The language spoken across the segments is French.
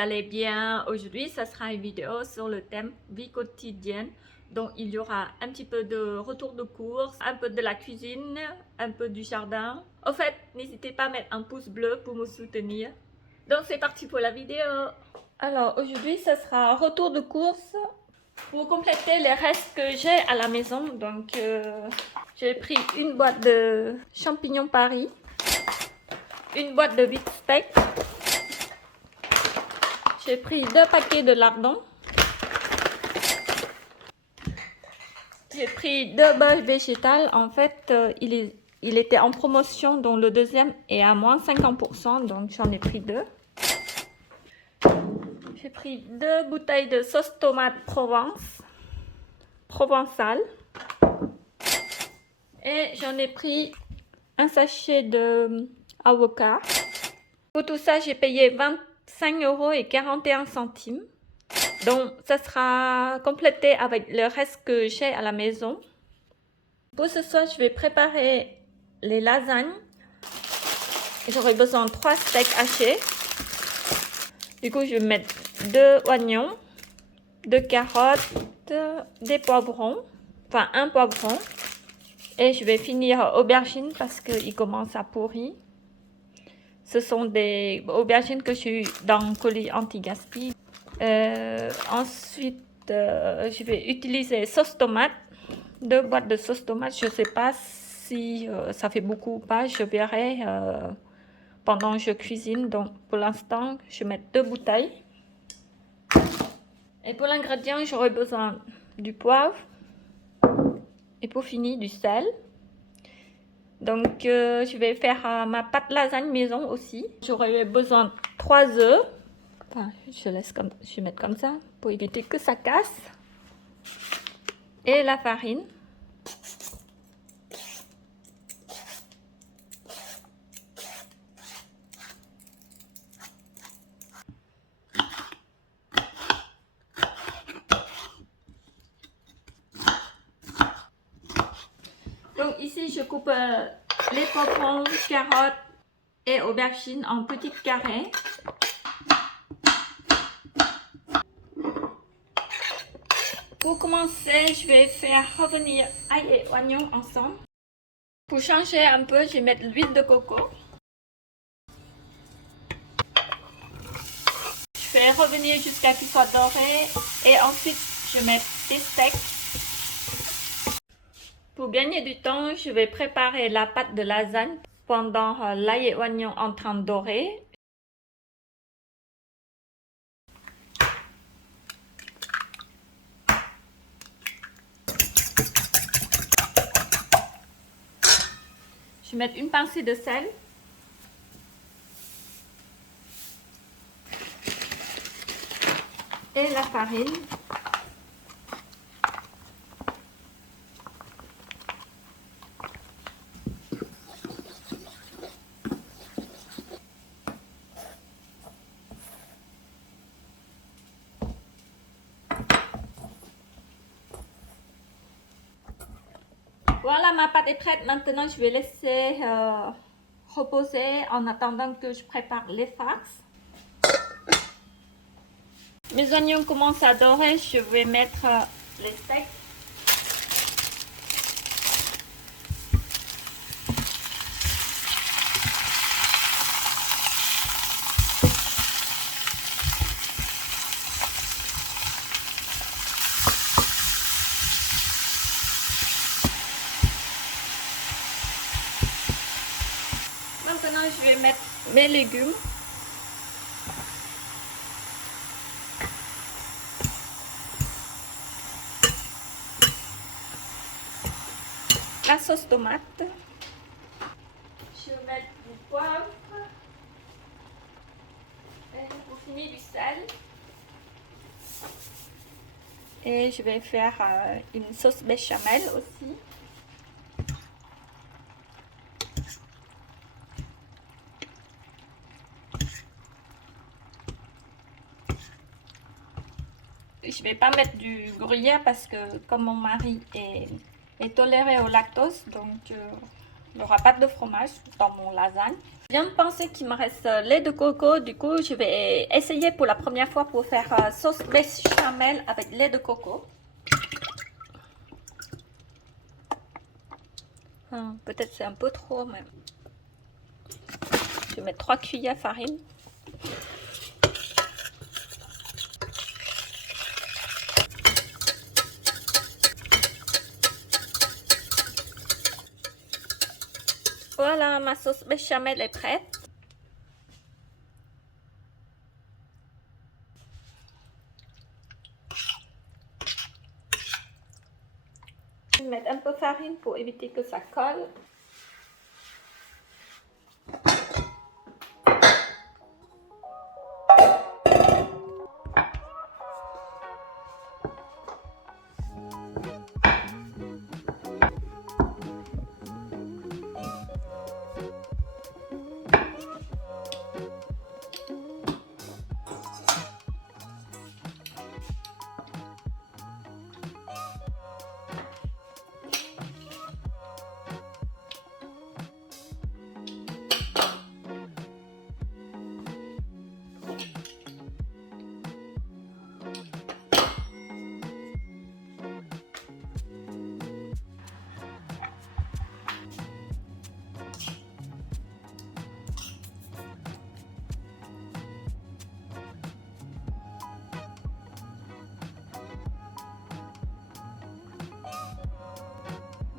allez bien. Aujourd'hui, ça sera une vidéo sur le thème vie quotidienne. Donc, il y aura un petit peu de retour de course, un peu de la cuisine, un peu du jardin. Au fait, n'hésitez pas à mettre un pouce bleu pour me soutenir. Donc, c'est parti pour la vidéo. Alors, aujourd'hui, ça sera retour de course pour compléter les restes que j'ai à la maison. Donc, j'ai pris une boîte de champignons Paris, une boîte de beefsteak. J'ai pris 2 paquets de lardons. J'ai pris 2 beurres végétales. En fait, il était en promotion, donc le deuxième est à moins 50%, donc j'en ai pris 2. J'ai pris 2 bouteilles de sauce tomate provençale. Et j'en ai pris un sachet d'avocat. Pour tout ça, j'ai payé 25,41 €. Donc, ça sera complété avec le reste que j'ai à la maison. Pour ce soir, je vais préparer les lasagnes. J'aurai besoin de 3 steaks hachés. Du coup, je vais mettre 2 oignons, 2 carottes, des poivrons, enfin un poivron. Et je vais finir aubergines parce qu'il commence à pourrir. Ce sont des aubergines que j'ai eu dans le colis anti-gaspi. Ensuite, je vais utiliser sauce tomate, 2 boîtes de sauce tomate. Je ne sais pas si ça fait beaucoup ou pas, je verrai pendant que je cuisine. Donc pour l'instant, je vais mettre 2 bouteilles. Et pour l'ingrédient, j'aurai besoin du poivre et pour finir du sel. Donc je vais faire ma pâte lasagne maison aussi. J'aurai besoin de 3 œufs. Enfin, je vais mettre comme ça pour éviter que ça casse. Et la farine. Donc ici, je coupe les poivrons, carottes et aubergines en petits carrés. Pour commencer, je vais faire revenir ail et oignon ensemble. Pour changer un peu, je vais mettre l'huile de coco. Je vais revenir jusqu'à ce qu'il soit doré et ensuite je vais mettre des steaks. Pour gagner du temps, je vais préparer la pâte de lasagne pendant l'ail et oignon en train de dorer. Je vais mettre une pincée de sel. Et la farine. Voilà, ma pâte est prête. Maintenant, je vais laisser reposer en attendant que je prépare les farces. Mes oignons commencent à dorer. Je vais mettre les steaks. Maintenant, je vais mettre mes légumes. La sauce tomate. Je vais mettre du poivre. Et pour finir, du sel. Et je vais faire une sauce béchamel aussi. Je vais pas mettre du gruyère parce que comme mon mari est toléré au lactose, donc il n'y aura pas de fromage dans mon lasagne. Je viens de penser qu'il me reste lait de coco, du coup je vais essayer pour la première fois pour faire sauce béchamel avec lait de coco. Peut-être c'est un peu trop même. Je vais mettre 3 cuillères farine. Voilà, ma sauce béchamel est prête. Je vais mettre un peu de farine pour éviter que ça colle.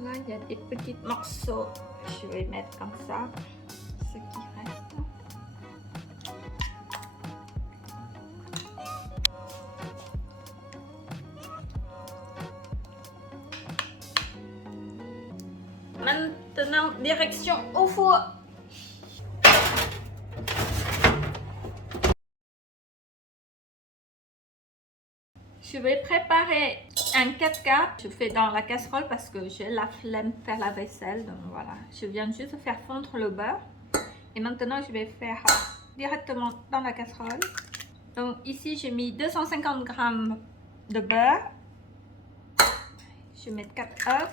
Là, il y a des petits morceaux. Je vais mettre comme ça, ce qui reste. Maintenant, direction au four. Je vais préparer un 4 quarts. Je fais dans la casserole parce que j'ai la flemme de faire la vaisselle. Donc voilà, je viens juste de faire fondre le beurre. Et maintenant, je vais faire directement dans la casserole. Donc ici, j'ai mis 250 g de beurre. Je vais mettre 4 œufs.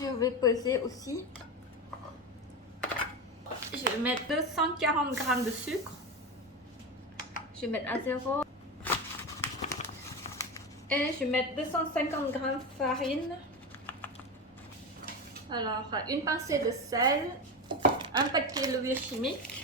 Je vais peser aussi. Je vais mettre 240 g de sucre. Je vais mettre à 0. Et je vais mettre 250 g de farine. Alors, une pincée de sel, un paquet de levure chimique.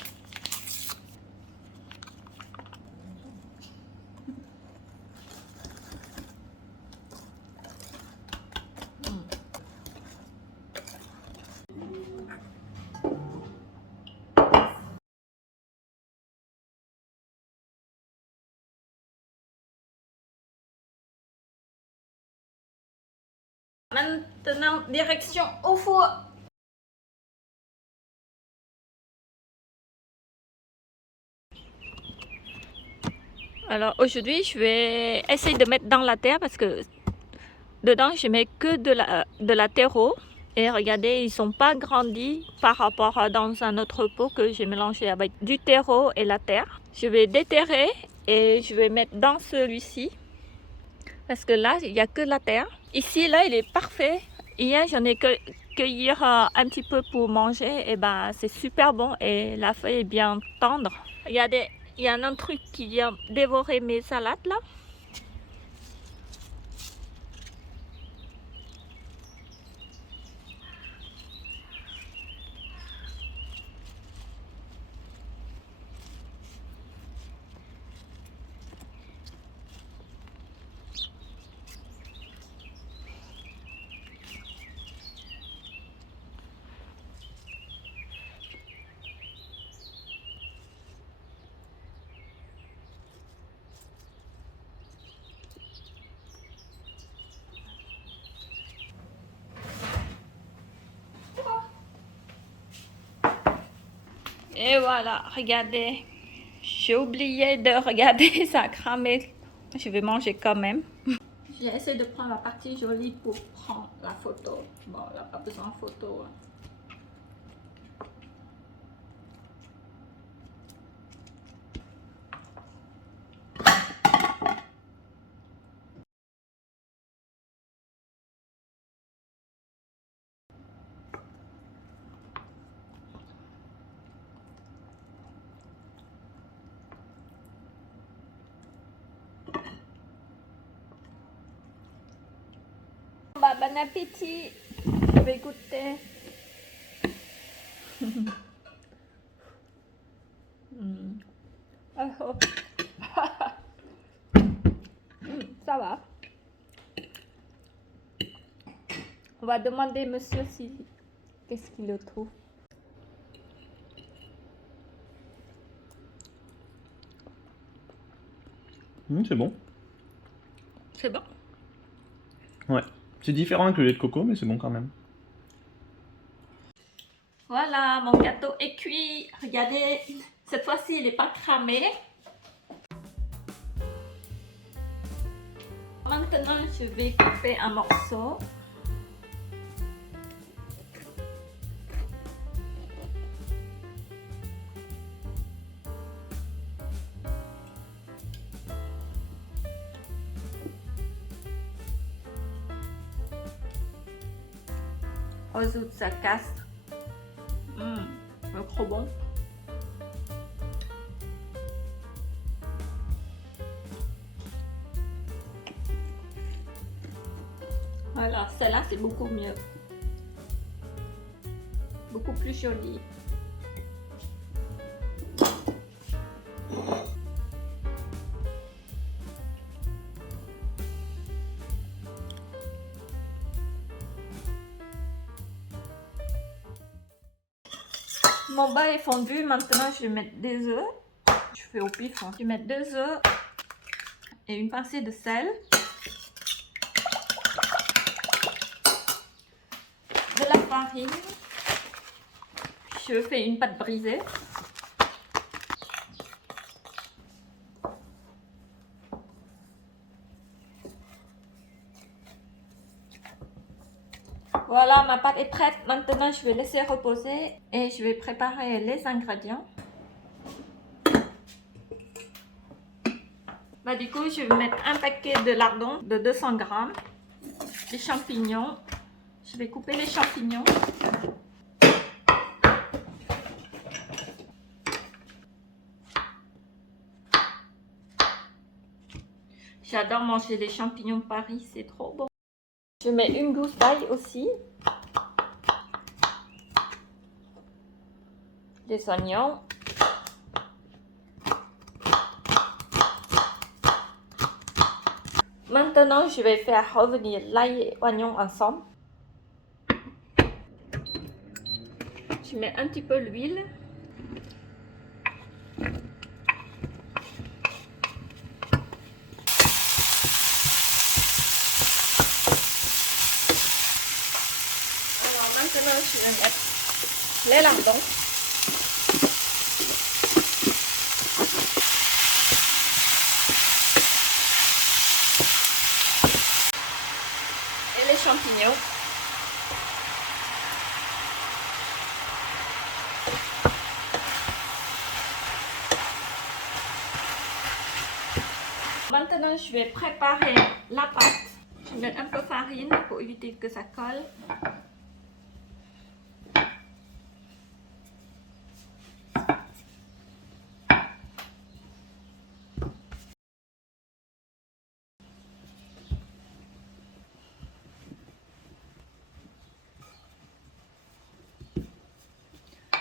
Maintenant, direction au four. Alors aujourd'hui, je vais essayer de mettre dans la terre parce que dedans, je mets que de la terreau. Et regardez, ils sont pas grandis par rapport à dans un autre pot que j'ai mélangé avec du terreau et la terre. Je vais déterrer et je vais mettre dans celui-ci parce que là, il n'y a que la terre. Ici, là, il est parfait. Hier, j'en ai cueilli un petit peu pour manger. Et ben, c'est super bon et la feuille est bien tendre. Regardez, il y a un truc qui vient dévorer mes salades là. Et voilà, regardez. J'ai oublié de regarder, ça a cramé. Je vais manger quand même. J'ai essayé de prendre la partie jolie pour prendre la photo. Bon, il n'y a pas besoin de photo. Bah, bon appétit. Je vais goûter. Ça va. On va demander monsieur si qu'est-ce qu'il le trouve. C'est bon. C'est bon. Ouais. C'est différent que le lait de coco, mais c'est bon quand même. Voilà, mon gâteau est cuit. Regardez, cette fois-ci, il n'est pas cramé. Maintenant, je vais couper un morceau. Oh zut, ça casse. C'est trop bon. Voilà, celle-là c'est beaucoup mieux. Beaucoup plus joli. Mon bas est fondu, maintenant je vais mettre des œufs. Je fais au pif. Je vais mettre 2 œufs et une pincée de sel. De la farine. Je fais une pâte brisée. Voilà, ma pâte est prête. Maintenant, je vais laisser reposer et je vais préparer les ingrédients. Bah, du coup, je vais mettre un paquet de lardons de 200 grammes. Des champignons. Je vais couper les champignons. J'adore manger les champignons de Paris, c'est trop bon. Je mets une gousse d'ail aussi. Des oignons. Maintenant, je vais faire revenir l'ail et l'oignon ensemble. Je mets un petit peu l'huile. Alors maintenant, je vais mettre les lardons. Et les champignons. Maintenant, je vais préparer la pâte. Je vais mettre un peu de farine pour éviter que ça colle.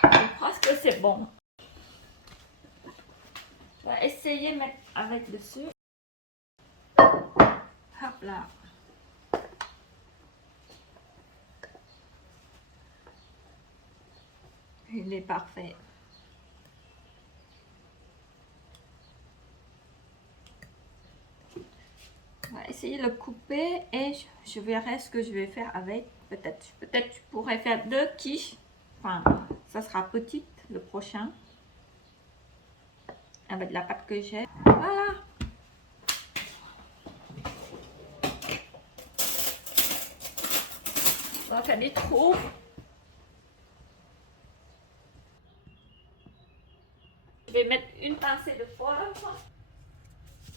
Je pense que c'est bon. Je vais essayer de mettre avec dessus. Hop là. Il est parfait. On va essayer de le couper et je verrai ce que je vais faire avec. Peut-être je pourrais faire 2 quiches. Enfin, ça sera petite le prochain. Avec la pâte que j'ai. Voilà. On va faire des trous. Je vais mettre une pincée de poivre.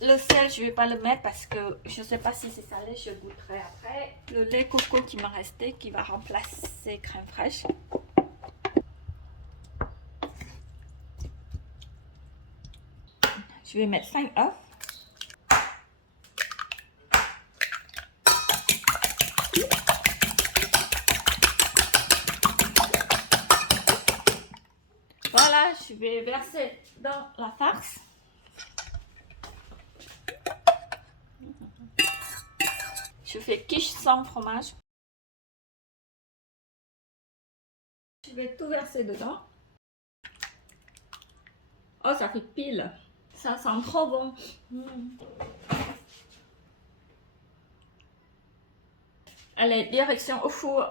Le sel, je ne vais pas le mettre parce que je ne sais pas si c'est salé, je goûterai après. Le lait coco qui m'a resté, qui va remplacer crème fraîche. Je vais mettre 5 œufs. je vais verser dans la farce. Je fais quiche sans fromage. Je vais tout verser dedans. Oh, ça fait pile. Ça sent trop bon. Allez, direction au four.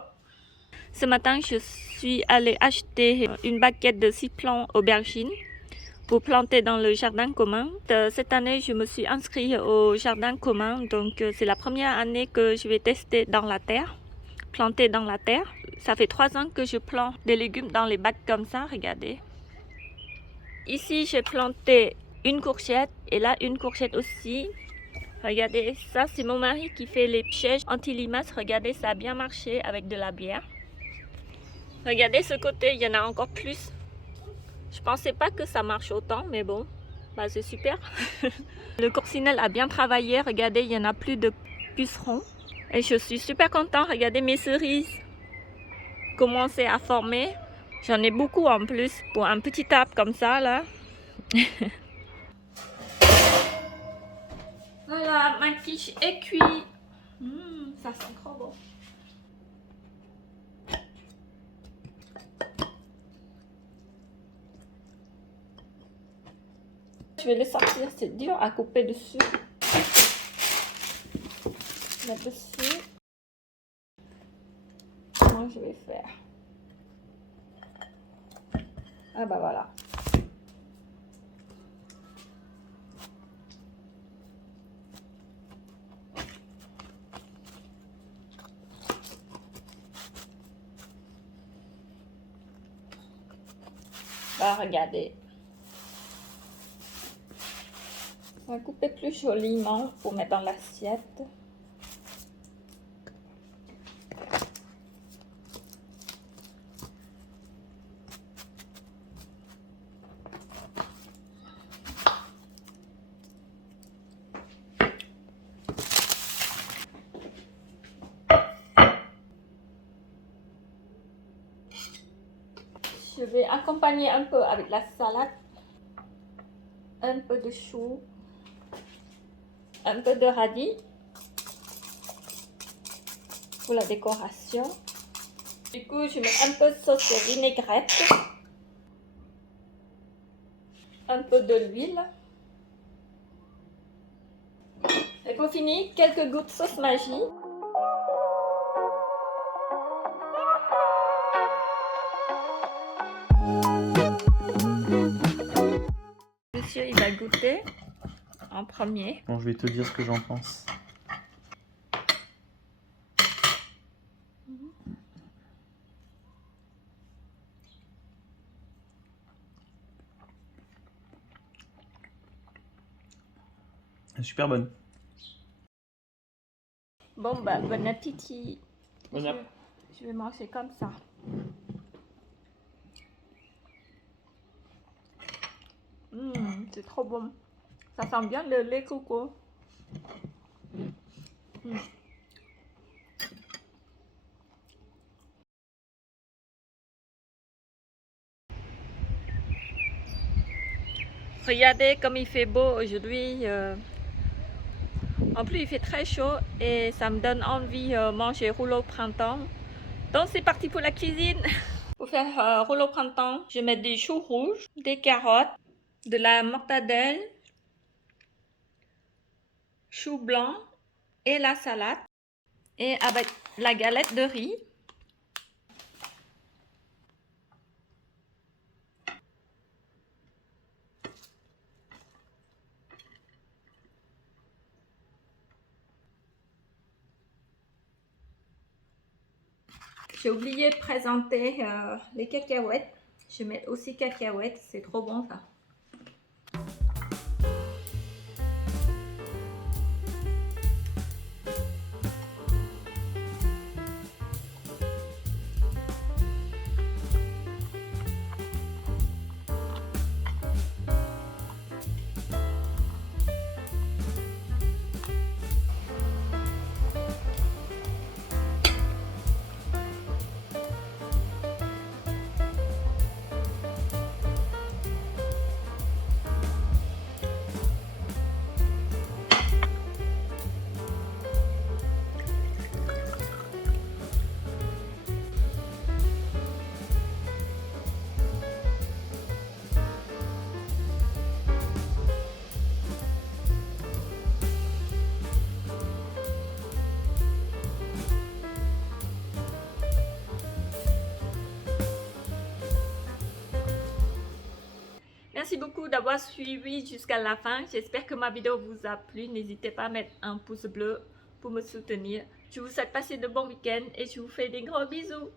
Ce matin, je suis allée acheter une baguette de citron aubergine pour planter dans le jardin commun. Cette année, je me suis inscrite au jardin commun, donc c'est la première année que je vais tester dans la terre, planter dans la terre. Ça fait 3 ans que je plante des légumes dans les bacs comme ça, regardez. Ici, j'ai planté une courgette et là, une courgette aussi. Regardez, ça c'est mon mari qui fait les pièges anti-limaces. Regardez, ça a bien marché avec de la bière. Regardez ce côté, il y en a encore plus. Je pensais pas que ça marche autant, mais bon, bah c'est super. Le coccinelle a bien travaillé. Regardez, il y en a plus de pucerons. Et je suis super contente. Regardez mes cerises commencer à former. J'en ai beaucoup en plus pour un petit arbre comme ça là. Voilà, ma quiche est cuite. Ça sent trop bon. Je vais le sortir, c'est dur à couper dessus. Là-dessus. Comment je vais faire? Ah bah voilà. Bah regardez. On va couper plus joliment pour mettre dans l'assiette. Je vais accompagner un peu avec la salade, un peu de chou, un peu de radis pour la décoration. Du coup, je mets un peu de sauce de vinaigrette, un peu de l'huile. Et pour finir, quelques gouttes de sauce magie. Monsieur, il va goûter en premier. Bon, je vais te dire ce que j'en pense. Super bonne. Bon, bah, bon appétit. Bon app. Je vais manger comme ça. C'est trop bon. Ça sent bien le lait coco. Regardez comme il fait beau aujourd'hui. En plus, il fait très chaud et ça me donne envie de manger rouleau au printemps. Donc, c'est parti pour la cuisine. Pour faire rouleau au printemps, je mets des choux rouges, des carottes, de la mortadelle, choux blancs et la salade. Et avec la galette de riz. J'ai oublié de présenter les cacahuètes. Je mets aussi cacahuètes, c'est trop bon ça. Merci beaucoup d'avoir suivi jusqu'à la fin. J'espère que ma vidéo vous a plu. N'hésitez pas à mettre un pouce bleu pour me soutenir. Je vous souhaite passer de bons week-ends et je vous fais des gros bisous.